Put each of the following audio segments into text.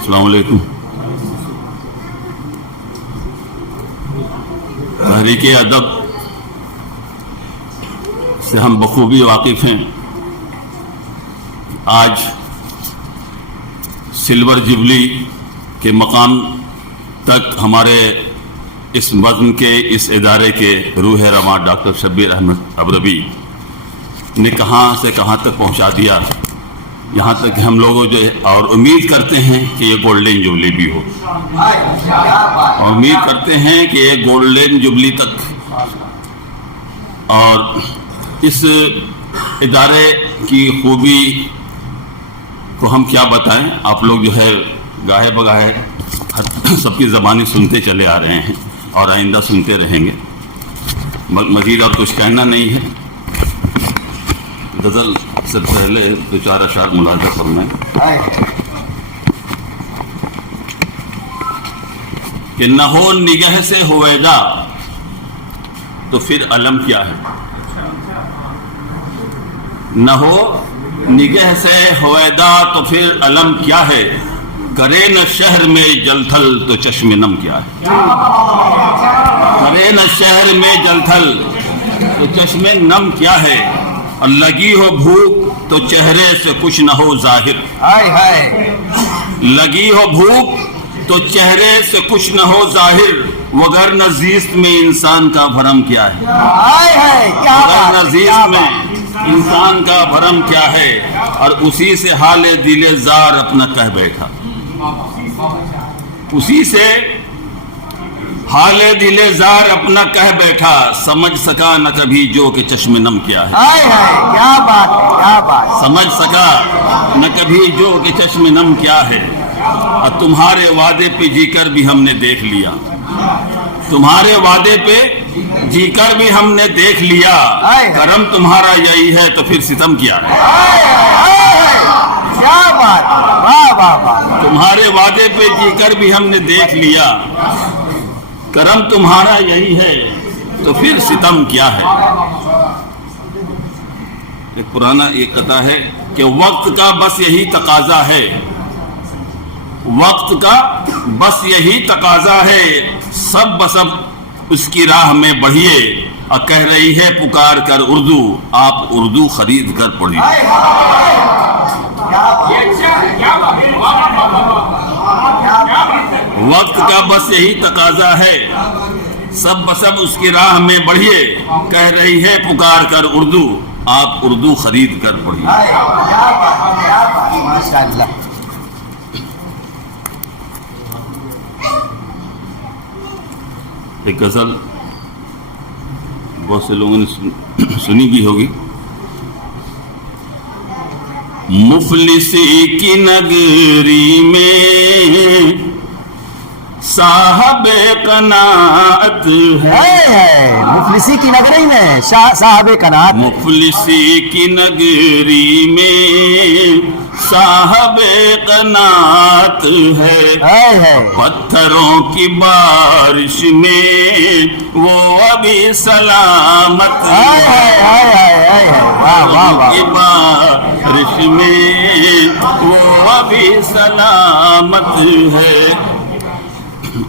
السلام علیکم. تحریک ادب سے ہم بخوبی واقف ہیں. آج سلور جبلی کے مقام تک ہمارے اس وزن کے اس ادارے کے روح رواں ڈاکٹر شبیر احمد ابربی نے کہاں سے کہاں تک پہنچا دیا. یہاں تک کہ ہم لوگوں جو اور امید کرتے ہیں کہ یہ گولڈن جبلی بھی ہو، اور امید کرتے ہیں کہ یہ گولڈن جبلی تک. اور اس ادارے کی خوبی کو ہم کیا بتائیں. آپ لوگ جو ہے گاہے بگاہے سب کی زبانی سنتے چلے آ رہے ہیں اور آئندہ سنتے رہیں گے. مزید اور کچھ کہنا نہیں ہے. غزل سے پہلے دو چار اشعار ملاحظہ فرمائیں کہ نہ ہو نگہ سے ہویدا تو پھر علم کیا ہے. نہ ہو نگہ سے ہویدا تو پھر علم کیا ہے. کرے نہ شہر میں جل تھل تو چشم نم کیا ہے. کرے نہ شہر میں جل تھل تو چشم نم کیا ہے. اور لگی ہو بھوک تو چہرے سے کچھ نہ ہو ظاہر. لگی ہو بھوک تو چہرے سے کچھ نہ ہو ظاہر. وگر نزیست میں انسان کا بھرم کیا ہے. وگر نزیست میں انسان کا بھرم کیا ہے. اور اسی سے حال دل زار اپنا کہہ بیٹھا. اسی سے حال دل زار اپنا کہہ بیٹھا. سمجھ سکا نہ کبھی جو کہ چشم نم کیا ہے. کیا بات ہے، کیا بات. سمجھ سکا نہ کبھی جو کہ چشم نم کیا ہے. اور تمہارے وعدے پہ جی کر بھی ہم نے دیکھ لیا. تمہارے وعدے پہ جی کر بھی ہم نے دیکھ لیا. کرم تمہارا یہی ہے تو پھر ستم کیا ہے. کیا بات. واہ واہ واہ. تمہارے وعدے پہ جی کر بھی ہم نے دیکھ لیا. کرم تمہارا یہی ہے تو پھر ستم کیا ہے. ایک پرانا ایک قطعہ ہے کہ وقت کا بس یہی تقاضا ہے. وقت کا بس یہی تقاضا ہے. سب بسب اس کی راہ میں بڑھیے. اور کہہ رہی ہے پکار کر اردو آپ اردو خرید کر پڑھیے. وقت کا بس یہی تقاضا ہے. سب بسب اس کی راہ میں بڑھیے. کہہ رہی ہے پکار کر اردو آپ اردو خرید کر پڑھیے. ایک غزل بہت سے لوگوں نے سنی بھی ہوگی. مفلسی کی نگری میں صاحب قناعت ہے. مفلسی کی نگری میں صاحب قناعت. مفلسی کی نگری میں صاحب قناعت ہے. پتھروں کی بارش میں وہ ابھی سلامت ہے. پتھروں کی بارش میں وہ ابھی سلامت ہے.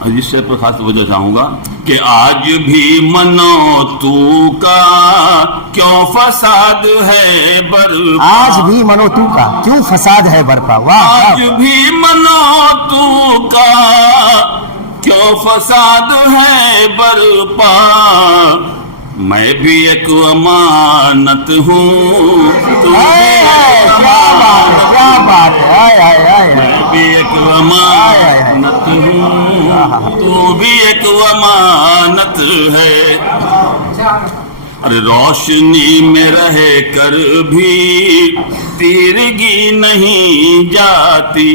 اس شعر پر خاص وجہ چاہوں گا کہ آج بھی منو تو کا کیوں فساد ہے برپا. آج بھی منو تو کا کیوں فساد ہے برپا. آج بھی منو تو کا کیوں فساد ہے برپا. میں بھی ایک امانت ہوں تو میں بھی ایک امانت ہوں تو بھی ایک امانت ہے. ارے روشنی میں رہ کر بھی تیرگی نہیں جاتی.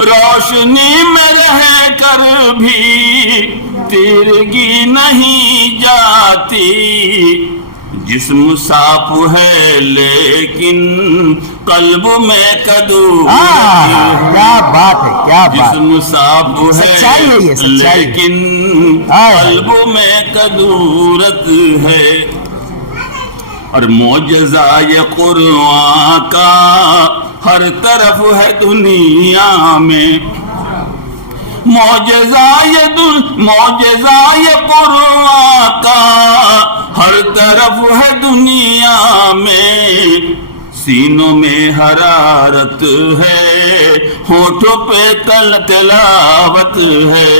روشنی میں رہ کر بھی تیرگی نہیں جاتی. جسم صاف ہے لیکن قلب میں کدورت. کیا بات ہے، کیا بات. جسم صاف ہے لیکن قلب میں کدورت ہے. اور معجزہ یہ قرآن کا ہر طرف ہے دنیا میں معجزہ قرآن کا ہر طرف ہے دنیا میں سینوں میں حرارت ہے ہونٹوں پہ تلاوت ہے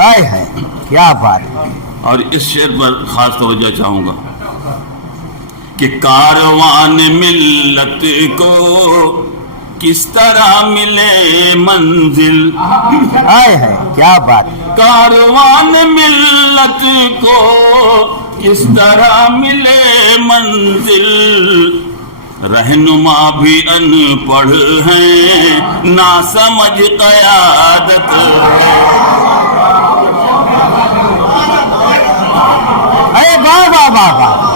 آئے ہے کیا بات ہے اور اس شعر پر خاص توجہ چاہوں گا کہ کاروان ملت کو کس طرح ملے منزل آئے ہے کیا بات ہے کاروان ملت کو کس طرح ملے منزل رہنما بھی ان پڑھ ہیں نا سمجھ قیادت ارے واہ واہ واہ واہ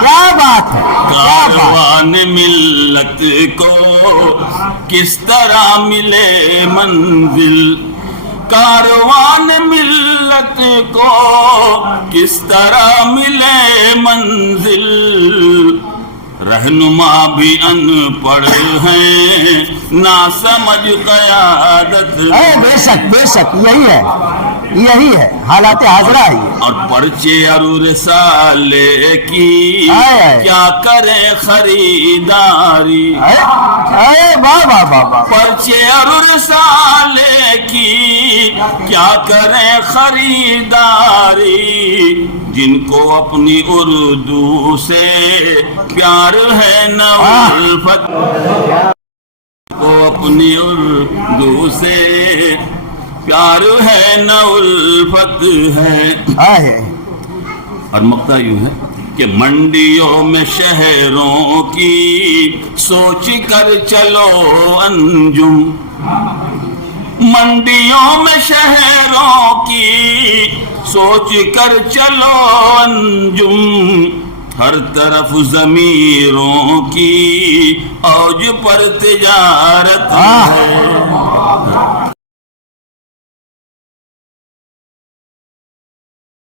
کیا بات ہے کیا بات کاروان ملت کو کس طرح ملے منزل کاروان ملت کو کس طرح ملے منزل رہنما بھی ان پڑھ ہیں نا سمجھ قیادت بے شک یہی ہے حالات حاضرہ ہی ہے اور پرچے اور رسالے کی کیا کریں خریداری ارے واہ واہ واہ واہ پرچے اور رسالے کی کیا کریں خریداری جن کو اپنی اردو سے پیار ہے نہ الفت کو اپنی اردو سے پیار ہے نہ الفت ہے اور مقطع یوں ہے کہ منڈیوں میں شہروں کی سوچ کر چلو انجم منڈیوں میں شہروں کی سوچ کر چلو انجم ہر طرف ضمیروں کی اوج پر تجارت